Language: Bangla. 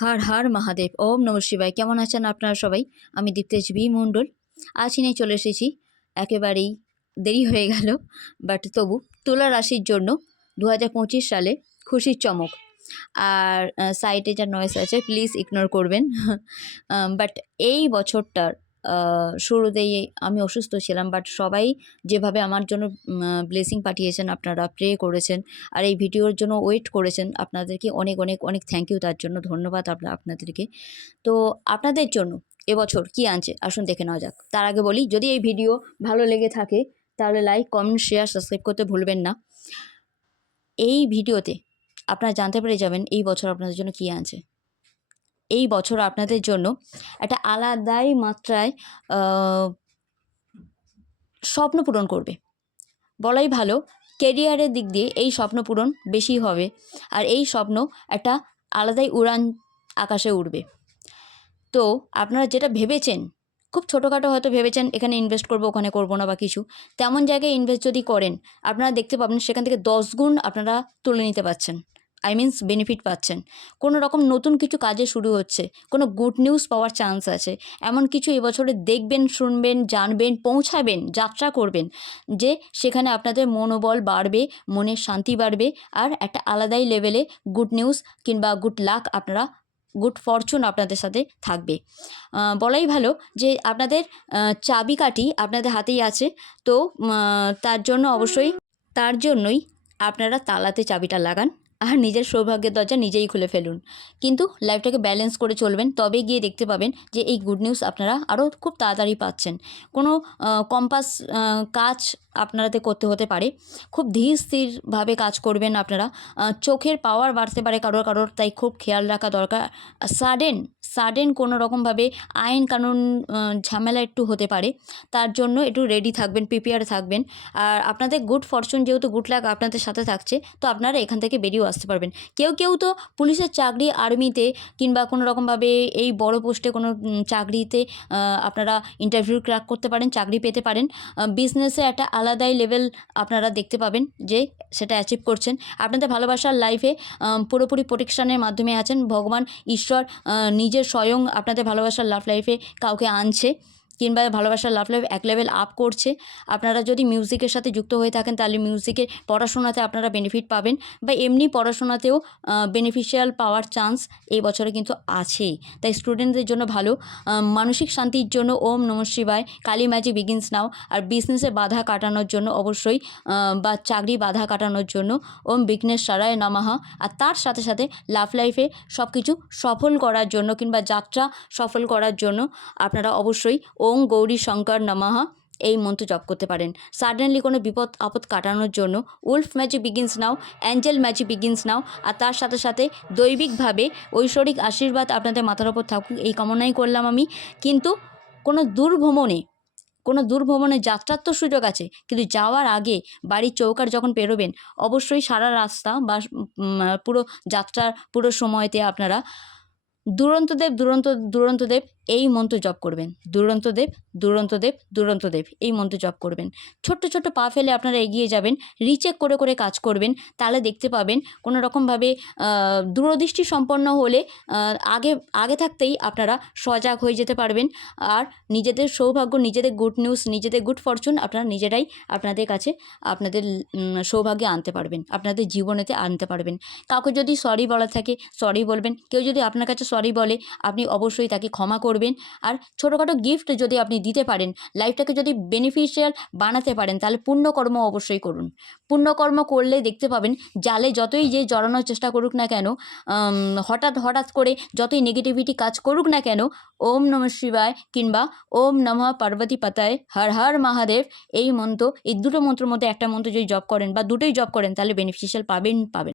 হর হার মহাদেব। ওম নম শিবায়। কেমন আছেন আপনারা সবাই? আমি দীপ্তেশ বি মণ্ডল। আজ নিয়ে চলে এসেছি। একেবারেই দেরি হয়ে গেল বাট তবু তুলা রাশির জন্য দু হাজার পঁচিশ সালে খুশির চমক। আর সাইটে যা নয়েস আছে প্লিজ ইগনোর করবেন। বাট এই বছরটার শুরুতেই আমি অসুস্থ ছিলাম বাট সবাই যেভাবে আমার জন্য ব্লেসিং পাঠিয়েছেন, আপনারা প্রে করেছেন আর এই ভিডিওর জন্য ওয়েট করেছেন, আপনাদেরকে অনেক অনেক অনেক থ্যাংক ইউ তার জন্য, ধন্যবাদ আপনা, আপনাদেরকে। তো আপনাদের জন্য এবছর কি আনছে? আসুন দেখে নেওয়া যাক। তার আগে বলি, যদি এই ভিডিও ভালো লেগে থাকে, তাহলে লাইক কমেন্ট শেয়ার সাবস্ক্রাইব করতে ভুলবেন না। এই ভিডিওতে আপনারা জানতে পেরে যাবেন এই বছর আপনাদের জন্য কী আনছে। এই বছর আপনাদের জন্য একটা আলাদাই মাত্রায় স্বপ্ন পূরণ করবে। বলাই ভালো কেরিয়ারের দিক দিয়ে এই স্বপ্ন পূরণ বেশি হবে আর এই স্বপ্ন একটা আলাদাই উড়ান আকাশে উড়বে। তো আপনারা যেটা ভেবেছেন, খুব ছোটোখাটো হয়তো ভেবেছেন, এখানে ইনভেস্ট করব, ওখানে করব না বা কিছু, তেমন জায়গায় ইনভেস্ট যদি করেন, আপনারা দেখতে পাবেন সেখান থেকে দশ গুণ আপনারা তুলে নিতে পারছেন। আই মিনস বেনিফিট পাচ্ছেন। কোনো রকম নতুন কিছু কাজে শুরু হচ্ছে, কোনো গুড নিউজ পাওয়ার চান্স আছে। এমন কিছু এবছরে দেখবেন, শুনবেন, জানবেন, পৌঁছাবেন, যাত্রা করবেন, যে সেখানে আপনাদের মনোবল বাড়বে, মনের শান্তি বাড়বে, আর একটা আলাদাই লেভেলে গুড নিউজ কিংবা গুড লাক আপনারা গুড ফরচুন আপনাদের সাথে থাকবে। বলাই ভালো যে আপনাদের চাবিকাঠি আপনাদের হাতেই আছে, তো তার জন্য অবশ্যই, তার জন্যই আপনারা তালাতে চাবিটা লাগান। আর নিজের সৌভাগ্যের দরজা নিজেই খুলে ফেলুন। কিন্তু লাইফটাকে ব্যালেন্স করে চলবেন তবে গিয়ে দেখতে পাবেন যে এই গুড নিউজ আপনারা আরও খুব তাড়াতাড়ি পাচ্ছেন। কোনো কম্পাস কাজ আপনারাতে করতে হতে পারে। খুব ধীর স্থিরভাবে কাজ করবেন আপনারা। চোখের পাওয়ার বাড়তে পারে কারোর কারোর, তাই খুব খেয়াল রাখা দরকার। সাডেন সাডেন কোনো রকমভাবে আইন কানুন ঝামেলা একটু হতে পারে। তার জন্য একটু রেডি থাকবেন প্রিপেয়ার থাকবেন। আর আপনাদের গুড ফরচুন যেহেতু গুড লাক আপনাদের সাথে থাকছে, তো আপনারা এখান থেকে বেরিয়েও আসতে পারবেন। কেউ কেউ তো পুলিশের চাকরি আর্মিতে কিংবা কোনো রকমভাবে এই বড় পোস্টে কোনো চাকরিতে আপনারা ইন্টারভিউ ক্র্যাক করতে পারেন, চাকরি পেতে পারেন। বিজনেসে একটা আলাদাই লেভেল আপনারা দেখতে পাবেন যে সেটা অ্যাচিভ করছেন। আপনাদের ভালোবাসার লাইফে পুরোপুরি প্রোটেকশানের মাধ্যমে আছেন। ভগবান ঈশ্বর নিজের স্বয়ং আপনাদের ভালোবাসার লাভ লাইফে কাউকে আনছে। কিংবা ভালোবাসার লাভ লাইফ এক লেভেল আপ করছে, আপনারা যদি মিউজিকের সাথে যুক্ত হয়ে থাকেন, তাহলে মিউজিকের পড়াশোনাতে আপনারা বেনিফিট পাবেন বা এমনি পড়াশোনাতেও বেনিফিশিয়াল পাওয়ার চান্স এই বছরে কিন্তু আছেই। তাই স্টুডেন্টদের জন্য ভালো। মানসিক শান্তির জন্য ওম নম শিবায়, কালী ম্যাজিক বিগিনস নাও আর বিজনেসে বাধা কাটানোর জন্য অবশ্যই বা চাকরি বাধা কাটানোর জন্য ওম বিঘ্নেশ সারায় নামাহা আর তার সাথে সাথে লাভ লাইফে সব কিছু সফল করার জন্য কিংবা যাত্রা সফল করার জন্য আপনারা অবশ্যই ওম গৌরী শঙ্কর নমাহা এই মন্ত্র জপ করতে পারেন। সাডেনলি কোনো বিপদ, আপদ কাটানোর জন্য wolf magic begins now angel magic begins now আর তার সাথে সাথে দৈবিকভাবে ঐশ্বরিক আশীর্বাদ আপনাদের মাথার ওপর থাকুক, এই কামনাই করলাম আমি। কিন্তু কোনো দুর্ভ্রমণে কোনো দুর্ভ্রমণে যাত্রার তো সুযোগ আছে, কিন্তু যাওয়ার আগে বাড়ির চৌকার যখন পেরোবেন, অবশ্যই সারা রাস্তা বা পুরো যাত্রার পুরো সময়তে আপনারা দুরন্তদেব, দুরন্ত, দুরন্তদেব এই মন্ত্র জপ করবেন। দুরন্তদেব দুরন্তদেব দুরন্তদেব এই মন্ত্র জপ করবেন। ছোট্ট ছোট্ট পা ফেলে আপনারা এগিয়ে যাবেন রিচেক করে করে কাজ করবেন, তাহলে দেখতে পাবেন কোনো রকমভাবে দূরদৃষ্টি সম্পন্ন হলে আগে আগে থাকতেই আপনারা সজাগ হয়ে যেতে পারবেন। আর নিজেদের সৌভাগ্য, নিজেদের গুড নিউজ নিজেদের গুড ফরচুন আপনারা নিজেরাই আপনাদের কাছে, আপনাদের সৌভাগ্যে আনতে পারবেন, আপনাদের জীবনেতে আনতে পারবেন। কাউকে যদি সরি বলা থাকে সরি বলবেন। কেউ যদি আপনার কাছে সরি বলে, আপনি অবশ্যই তাকে ক্ষমা করবেন। আর ছোটোখাটো গিফট যদি আপনি দিতে পারেন লাইফটাকে যদি বেনিফিশিয়াল বানাতে পারেন, তাহলে পুণ্যকর্ম অবশ্যই করুন। পুণ্যকর্ম করলে দেখতে পাবেন, জালে যতই যে জড়ানোর চেষ্টা করুক না কেন হঠাৎ হঠাৎ করে যতই নেগেটিভিটি কাজ করুক না কেন, ওম নম শিবায় কিংবা ওম নমঃ পার্বতী পাতায় হর হর মহাদেব, এই মন্ত্র, এই দুটো মন্ত্রের মধ্যে একটা মন্ত্র যদি জপ করেন বা দুটোই জপ করেন, তাহলে বেনিফিশিয়াল পাবেন পাবেন।